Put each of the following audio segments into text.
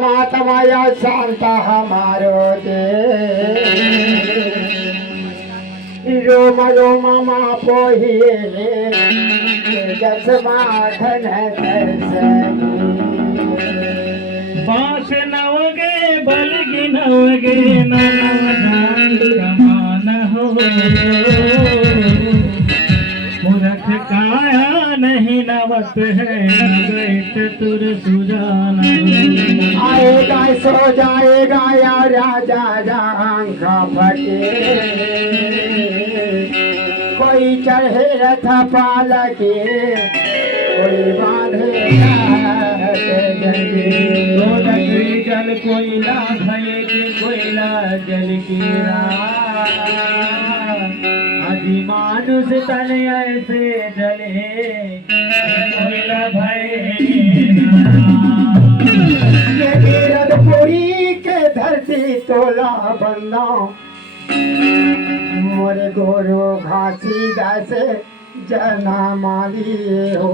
परमात्मा या शांत हमारो दे रोम रोम मा पोहिए जसमाधन बास नवगे बलगी नवगे नवदान कमान हो मूर्ख काया नहीं नवत है गैत तुर सुजाना आएगा सो जाएगा या राजा जांग फटे कोई चढ़े रथ पालके कोई बांधे जल कोयला भय के कोयला जल की आदि मानुष तन ऐसे जले कोयला भय पूरी के धरती तोला बंदा मोरे गोरो घासी दास जना माली हो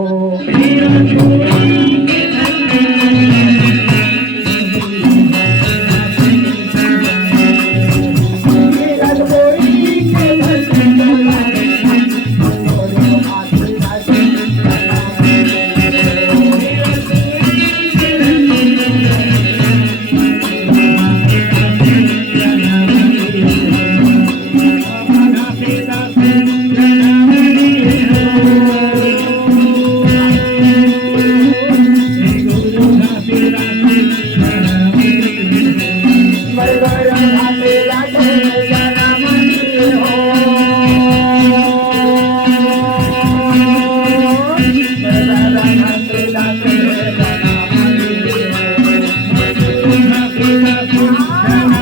Thank you.